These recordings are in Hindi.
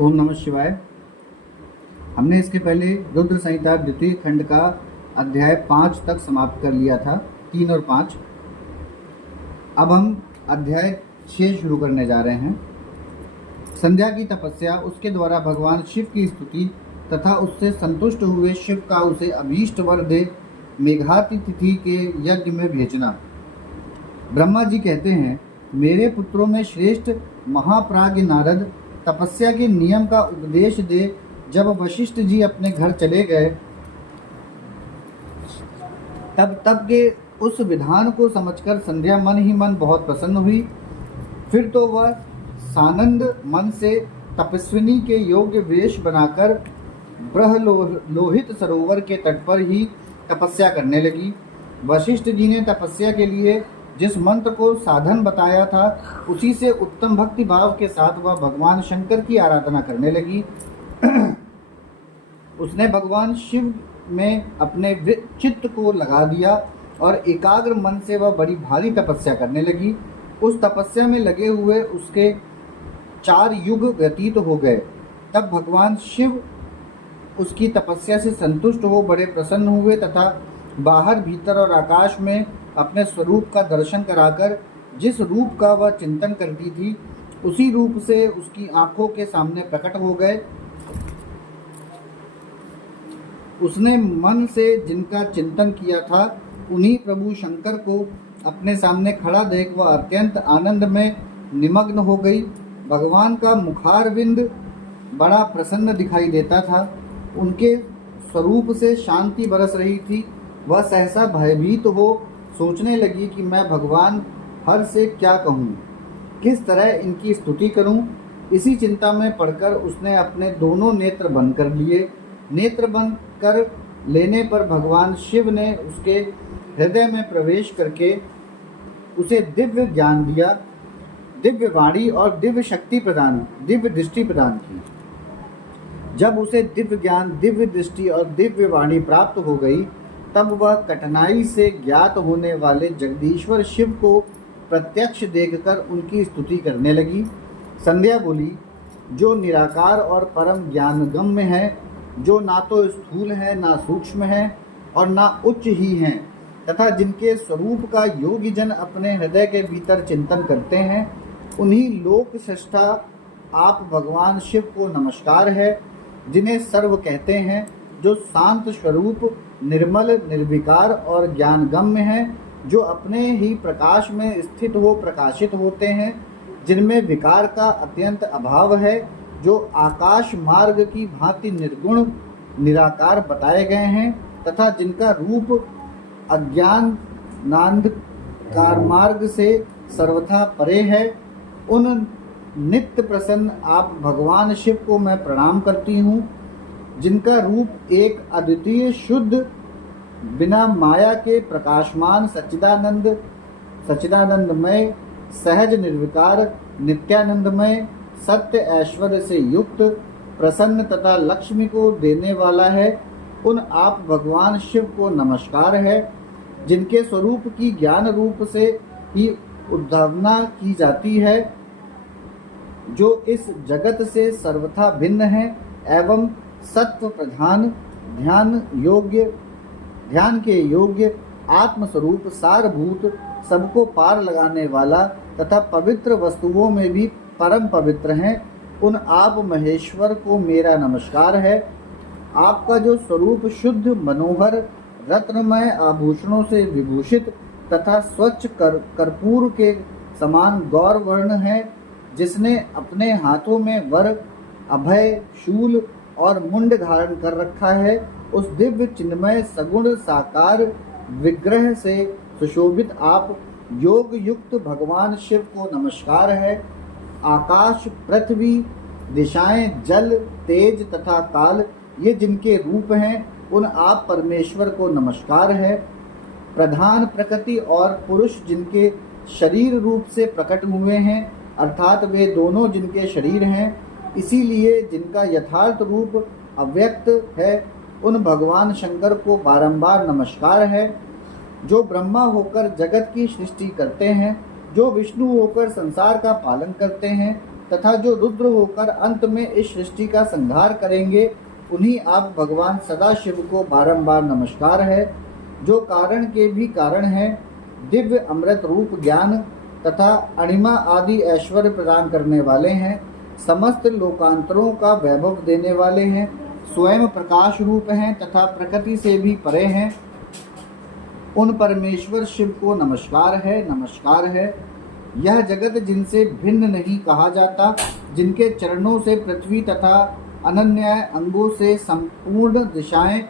ओम नमः शिवाय। हमने इसके पहले रुद्र संहिता द्वितीय खंड का अध्याय 5 तक समाप्त कर लिया था, 3 और 5। अब हम अध्याय 6 शुरू करने जा रहे हैं। संध्या की तपस्या, उसके द्वारा भगवान शिव की स्तुति तथा उससे संतुष्ट हुए शिव का उसे अभीष्ट वर दे मेघाति तिथि के यज्ञ में भेजना। ब्रह्मा जी कहते हैं, मेरे पुत्रों में श्रेष्ठ महाप्राज्ञ नारद तपस्या के नियम का उपदेश दे। जब वशिष्ठ जी अपने घर चले गए तब के उस विधान को समझकर संध्या मन ही मन बहुत प्रसन्न हुई। फिर तो वह सानंद मन से तपस्विनी के योग्य वेश बनाकर ब्रह्लोहित सरोवर के तट पर ही तपस्या करने लगी। वशिष्ठ जी ने तपस्या के लिए जिस मंत्र को साधन बताया था, उसी से उत्तम भक्ति भाव के साथ वह भगवान शंकर की आराधना करने लगी। उसने भगवान शिव में अपने चित्त को लगा दिया और एकाग्र मन से वह बड़ी भारी तपस्या करने लगी। उस तपस्या में लगे हुए उसके 4 युग व्यतीत हो गए। तब भगवान शिव उसकी तपस्या से संतुष्ट हो बड़े प्रसन्न हुए तथा बाहर भीतर और आकाश में अपने स्वरूप का दर्शन कराकर जिस रूप का वह चिंतन करती थी, उसी रूप से उसकी आंखों के सामने प्रकट हो गए। उसने मन से जिनका चिंतन किया था, उन्हीं प्रभु शंकर को अपने सामने खड़ा देख वह अत्यंत आनंद में निमग्न हो गई। भगवान का मुखारविंद बड़ा प्रसन्न दिखाई देता था। उनके स्वरूप से शांति बरस रही थी। वह सहसा भयभीत हो सोचने लगी कि मैं भगवान हर से क्या कहूँ, किस तरह इनकी स्तुति करूँ। इसी चिंता में पड़कर उसने अपने दोनों नेत्र बंद कर लिए। नेत्र बंद कर लेने पर भगवान शिव ने उसके हृदय में प्रवेश करके उसे दिव्य ज्ञान दिया, दिव्य वाणी और दिव्य शक्ति प्रदान, दिव्य दृष्टि प्रदान की। जब उसे दिव्य ज्ञान, दिव्य दृष्टि और दिव्य वाणी प्राप्त हो गई, तब वह कठिनाई से ज्ञात होने वाले जगदीश्वर शिव को प्रत्यक्ष देखकर उनकी स्तुति करने लगी। संध्या बोली, जो निराकार और परम ज्ञानगम्य है, जो ना तो स्थूल है, ना सूक्ष्म है और ना उच्च ही हैं, तथा जिनके स्वरूप का योगी जन अपने हृदय के भीतर चिंतन करते हैं, उन्हीं लोक सृष्टा आप भगवान शिव को नमस्कार है, जिन्हें सर्व कहते हैं, जो शांत स्वरूप, निर्मल, निर्विकार और ज्ञानगम्य हैं, जो अपने ही प्रकाश में स्थित हो प्रकाशित होते हैं, जिनमें विकार का अत्यंत अभाव है, जो आकाश मार्ग की भांति निर्गुण निराकार बताए गए हैं तथा जिनका रूप अज्ञान नांधकार मार्ग से सर्वथा परे है। उन नित्य प्रसन्न आप भगवान शिव को मैं प्रणाम करती हूँ, जिनका रूप एक अद्वितीय शुद्ध, बिना माया के प्रकाशमान सच्चिदानंदमय, सहज निर्विकार, नित्यानंदमय, सत्य ऐश्वर्य से युक्त, प्रसन्न तथा लक्ष्मी को देने वाला है। उन आप भगवान शिव को नमस्कार है, जिनके स्वरूप की ज्ञान रूप से ही उद्भावना की जाती है, जो इस जगत से सर्वथा भिन्न है एवं सत्व प्रधान, ध्यान के योग्य, आत्मस्वरूप, सारभूत, सबको पार लगाने वाला तथा पवित्र वस्तुओं में भी परम पवित्र हैं। उन आप महेश्वर को मेरा नमस्कार है। आपका जो स्वरूप शुद्ध, मनोहर, रत्नमय आभूषणों से विभूषित तथा स्वच्छ कर्पूर के समान गौरवर्ण है, जिसने अपने हाथों में वर, अभय, शूल और मुंड धारण कर रखा है, उस दिव्य चिन्मय सगुण साकार विग्रह से सुशोभित आप योग युक्त भगवान शिव को नमस्कार है। आकाश, पृथ्वी, दिशाएं, जल, तेज तथा काल, ये जिनके रूप हैं, उन आप परमेश्वर को नमस्कार है। प्रधान प्रकृति और पुरुष जिनके शरीर रूप से प्रकट हुए हैं, अर्थात वे दोनों जिनके शरीर हैं, इसीलिए जिनका यथार्थ रूप अव्यक्त है, उन भगवान शंकर को बारंबार नमस्कार है। जो ब्रह्मा होकर जगत की सृष्टि करते हैं, जो विष्णु होकर संसार का पालन करते हैं तथा जो रुद्र होकर अंत में इस सृष्टि का संहार करेंगे, उन्हीं आप भगवान सदाशिव को बारंबार नमस्कार है, जो कारण के भी कारण हैं, दिव्य अमृत रूप ज्ञान तथा अणिमा आदि ऐश्वर्य प्रदान करने वाले हैं, समस्त लोकांतरों का वैभव देने वाले हैं, स्वयं प्रकाश रूप हैं तथा प्रकृति से भी परे हैं। उन परमेश्वर शिव को नमस्कार है, नमस्कार है। यह जगत जिनसे भिन्न नहीं कहा जाता, जिनके चरणों से पृथ्वी तथा अनन्य अंगों से संपूर्ण दिशाएं,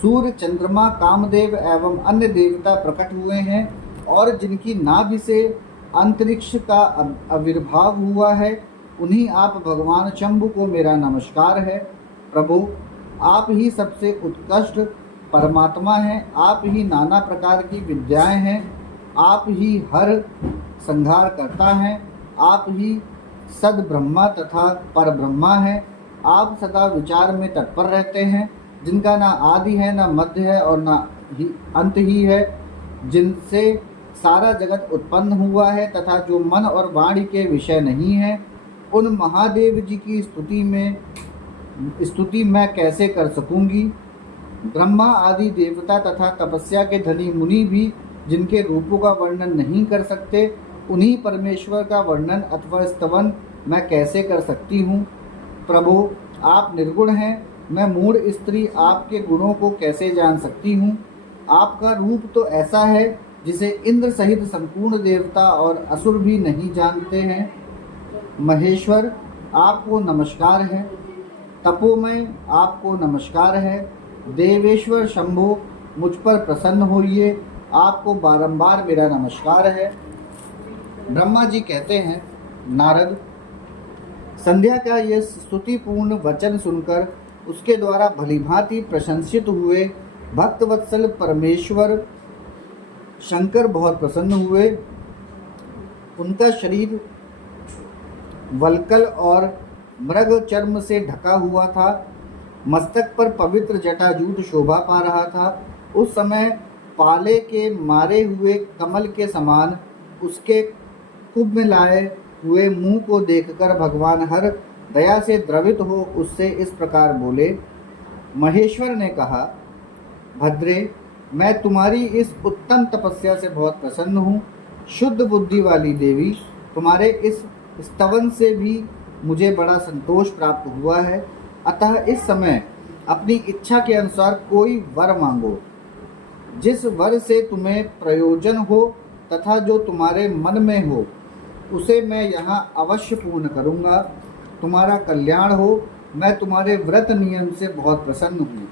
सूर्य, चंद्रमा, कामदेव एवं अन्य देवता प्रकट हुए हैं और जिनकी नाभि से अंतरिक्ष का आविर्भाव हुआ है, उन्हीं आप भगवान शंभु को मेरा नमस्कार है। प्रभु, आप ही सबसे उत्कृष्ट परमात्मा हैं, आप ही नाना प्रकार की विद्याएं हैं, आप ही हर संहार करता हैं, आप ही सद ब्रह्मा तथा पर ब्रह्मा हैं, आप सदा विचार में तत्पर रहते हैं, जिनका ना आदि है, ना मध्य है और ना ही अंत ही है, जिनसे सारा जगत उत्पन्न हुआ है तथा जो मन और वाणी के विषय नहीं है। उन महादेव जी की स्तुति मैं कैसे कर सकूंगी। ब्रह्मा आदि देवता तथा तपस्या के धनी मुनि भी जिनके रूपों का वर्णन नहीं कर सकते, उन्हीं परमेश्वर का वर्णन अथवा स्तवन मैं कैसे कर सकती हूँ। प्रभु, आप निर्गुण हैं, मैं मूढ़ स्त्री आपके गुणों को कैसे जान सकती हूँ। आपका रूप तो ऐसा है जिसे इंद्र सहित संपूर्ण देवता और असुर भी नहीं जानते हैं। महेश्वर, आपको नमस्कार है। तपोमय, आपको नमस्कार है। देवेश्वर शंभो, मुझ पर प्रसन्न होइए, आपको बारंबार मेरा नमस्कार है। ब्रह्मा जी कहते हैं, नारद, संध्या का यह स्तुतिपूर्ण वचन सुनकर उसके द्वारा भलीभांति प्रशंसित हुए भक्तवत्सल परमेश्वर शंकर बहुत प्रसन्न हुए। उनका शरीर वल्कल और मृग चर्म से ढका हुआ था, मस्तक पर पवित्र जटाजूट शोभा पा रहा था। उस समय पाले के मारे हुए कमल के समान उसके कुंभ लाए हुए मुंह को देखकर भगवान हर दया से द्रवित हो उससे इस प्रकार बोले। महेश्वर ने कहा, भद्रे, मैं तुम्हारी इस उत्तम तपस्या से बहुत प्रसन्न हूँ। शुद्ध बुद्धि वाली देवी, तुम्हारे इस स्तवन से भी मुझे बड़ा संतोष प्राप्त हुआ है। अतः इस समय अपनी इच्छा के अनुसार कोई वर मांगो, जिस वर से तुम्हें प्रयोजन हो तथा जो तुम्हारे मन में हो, उसे मैं यहाँ अवश्य पूर्ण करूँगा। तुम्हारा कल्याण हो। मैं तुम्हारे व्रत नियम से बहुत प्रसन्न हूँ।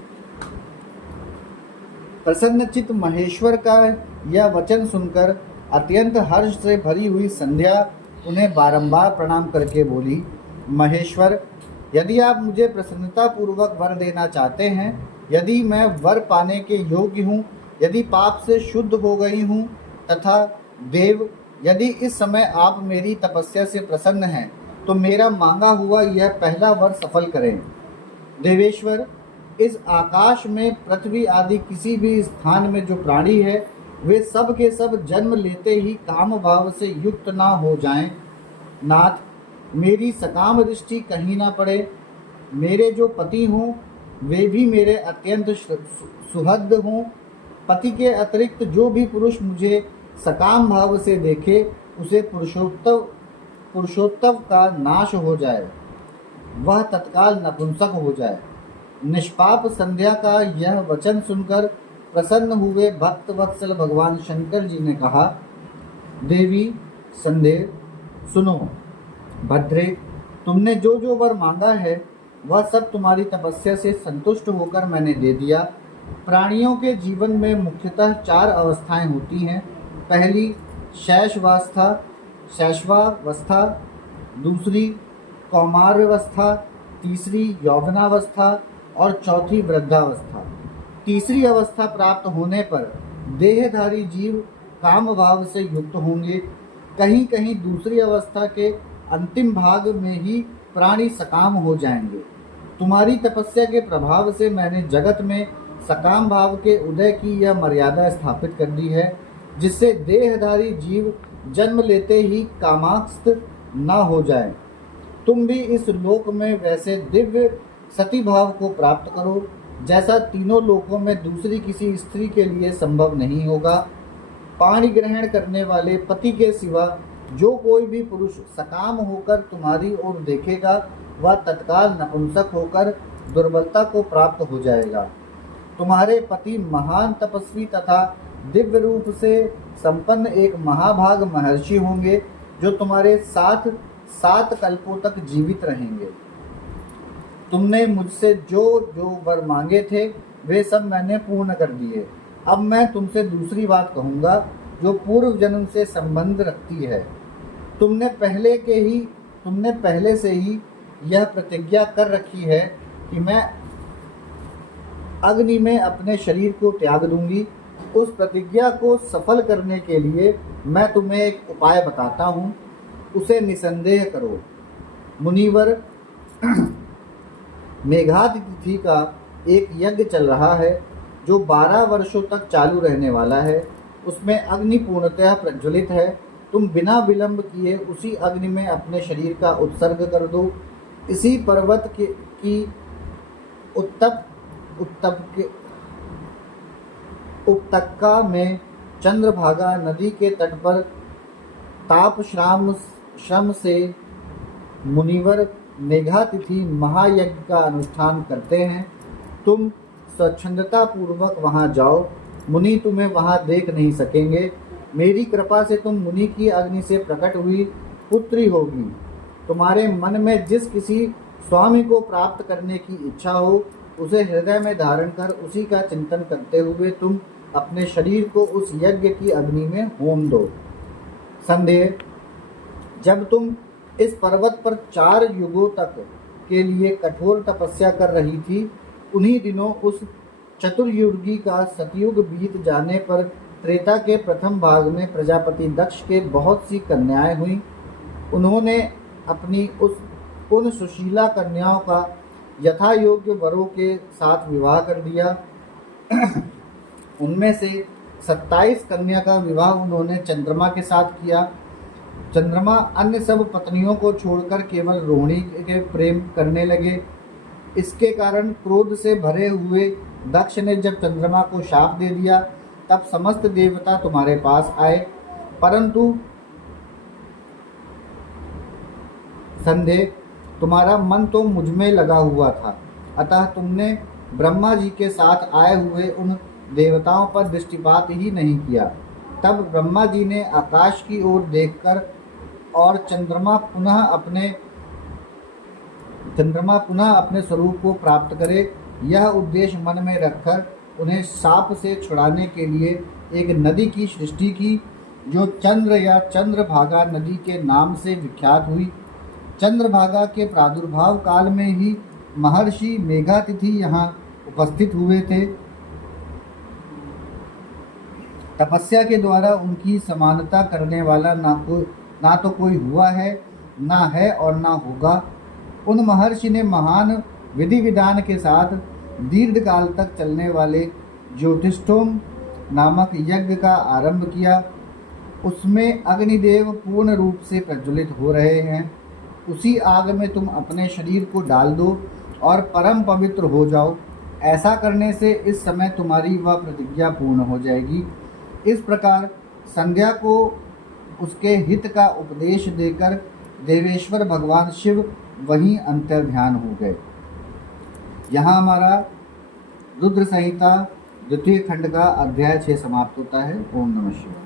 प्रसन्नचित्त महेश्वर का यह वचन सुनकर अत्यंत हर्ष से भरी हुई संध्या उन्हें बारंबार प्रणाम करके बोली, महेश्वर, यदि आप मुझे प्रसन्नतापूर्वक वर देना चाहते हैं, यदि मैं वर पाने के योग्य हूँ, यदि पाप से शुद्ध हो गई हूँ तथा देव, यदि इस समय आप मेरी तपस्या से प्रसन्न हैं, तो मेरा मांगा हुआ यह पहला वर सफल करें। देवेश्वर, इस आकाश में पृथ्वी आदि किसी भी स्थान में जो प्राणी है, वे सब के सब जन्म लेते ही काम भाव से युक्त ना हो जाएं। नाथ, मेरी सकाम दृष्टि कहीं ना पड़े। मेरे जो पति हों वे भी मेरे अत्यंत सुहृद हों। पति के अतिरिक्त जो भी पुरुष मुझे सकाम भाव से देखे, उसे पुरुषोत्तम का नाश हो जाए, वह तत्काल नपुंसक हो जाए। निष्पाप संध्या का यह वचन सुनकर प्रसन्न हुए भक्त वत्सल भगवान शंकर जी ने कहा, देवी संध्या, सुनो। भद्रे, तुमने जो जो वर मांगा है वह सब तुम्हारी तपस्या से संतुष्ट होकर मैंने दे दिया। प्राणियों के जीवन में मुख्यतः 4 अवस्थाएं होती हैं। पहली शैशवावस्था, दूसरी कौमारावस्था, तीसरी यौवनावस्था और चौथी वृद्धावस्था। तीसरी अवस्था प्राप्त होने पर देहधारी जीव काम भाव से युक्त होंगे। कहीं कहीं दूसरी अवस्था के अंतिम भाग में ही प्राणी सकाम हो जाएंगे। तुम्हारी तपस्या के प्रभाव से मैंने जगत में सकाम भाव के उदय की यह मर्यादा स्थापित कर दी है, जिससे देहधारी जीव जन्म लेते ही कामास्थ न हो जाए। तुम भी इस लोक में वैसे दिव्य सती भाव को प्राप्त करो जैसा तीनों लोकों में दूसरी किसी स्त्री के लिए संभव नहीं होगा। पाणी ग्रहण करने वाले पति के सिवा जो कोई भी पुरुष सकाम होकर तुम्हारी ओर देखेगा वह तत्काल नपुंसक होकर दुर्बलता को प्राप्त हो जाएगा। तुम्हारे पति महान तपस्वी तथा दिव्य रूप से संपन्न एक महाभाग महर्षि होंगे जो तुम्हारे साथ 7 कल्पों तक जीवित रहेंगे। तुमने मुझसे जो जो वर मांगे थे वे सब मैंने पूर्ण कर दिए। अब मैं तुमसे दूसरी बात कहूँगा जो पूर्व जन्म से संबंध रखती है। तुमने पहले से ही यह प्रतिज्ञा कर रखी है कि मैं अग्नि में अपने शरीर को त्याग दूंगी। उस प्रतिज्ञा को सफल करने के लिए मैं तुम्हें एक उपाय बताता हूँ, उसे निसंदेह करो। मुनिवर, मेघातिथि का एक यज्ञ चल रहा है जो 12 वर्षों तक चालू रहने वाला है। उसमें अग्नि पूर्णतः प्रज्वलित है। तुम बिना विलंब किए उसी अग्नि में अपने शरीर का उत्सर्ग कर दो। इसी पर्वत की उपत्यका में चंद्रभागा नदी के तट पर ताप श्रम से मुनिवर मेघातिथि महायज्ञ का अनुष्ठान करते हैं। तुम स्वच्छंदता पूर्वक वहां जाओ। मुनि तुम्हें वहां देख नहीं सकेंगे। मेरी कृपा से तुम मुनि की अग्नि से प्रकट हुई पुत्री होगी। तुम्हारे मन में जिस किसी स्वामी को प्राप्त करने की इच्छा हो उसे हृदय में धारण कर उसी का चिंतन करते हुए तुम अपने शरीर को उस यज्ञ की अग्नि में होम दो। संदेह, जब तुम इस पर्वत पर 4 युगों तक के लिए कठोर तपस्या कर रही थी, उन्हीं दिनों उस चतुर्युगी का सतयुग बीत जाने पर त्रेता के प्रथम भाग में प्रजापति दक्ष के बहुत सी कन्याएं हुईं। उन्होंने अपनी उन सुशीला कन्याओं का यथा योग्य वरों के साथ विवाह कर दिया। उनमें से 27 कन्या का विवाह उन्होंने चंद्रमा के साथ किया। चंद्रमा अन्य सब पत्नियों को छोड़कर केवल रोहिणी के प्रेम करने लगे। इसके कारण क्रोध से भरे हुए दक्ष ने जब चंद्रमा को शाप दे दिया तब समस्त देवता तुम्हारे पास आए, परंतु संदेह, तुम्हारा मन तो मुझ में लगा हुआ था, अतः तुमने ब्रह्मा जी के साथ आए हुए उन देवताओं पर दृष्टिपात ही नहीं किया। तब ब्रह्मा जी ने आकाश की ओर देखकर और चंद्रमा पुनः अपने स्वरूप को प्राप्त करे, यह उद्देश्य मन में रखकर उन्हें शाप से छुड़ाने के लिए एक नदी की सृष्टि की जो चंद्र या चंद्रभागा नदी के नाम से विख्यात हुई। चंद्रभागा के प्रादुर्भाव काल में ही महर्षि मेघातिथि यहाँ उपस्थित हुए थे। तपस्या के द्वारा उनकी समानता करने वाला ना तो कोई हुआ है, ना है और ना होगा। उन महर्षि ने महान विधि विधान के साथ दीर्घ काल तक चलने वाले ज्योतिष्ठोम नामक यज्ञ का आरंभ किया। उसमें अग्निदेव पूर्ण रूप से प्रज्वलित हो रहे हैं। उसी आग में तुम अपने शरीर को डाल दो और परम पवित्र हो जाओ। ऐसा करने से इस समय तुम्हारी वह प्रतिज्ञा पूर्ण हो जाएगी। इस प्रकार संध्या को उसके हित का उपदेश देकर देवेश्वर भगवान शिव वहीं अंतर्ध्यान हो गए। यहाँ हमारा रुद्र संहिता द्वितीय खंड का अध्याय 6 समाप्त होता है। ओम नमः शिवाय।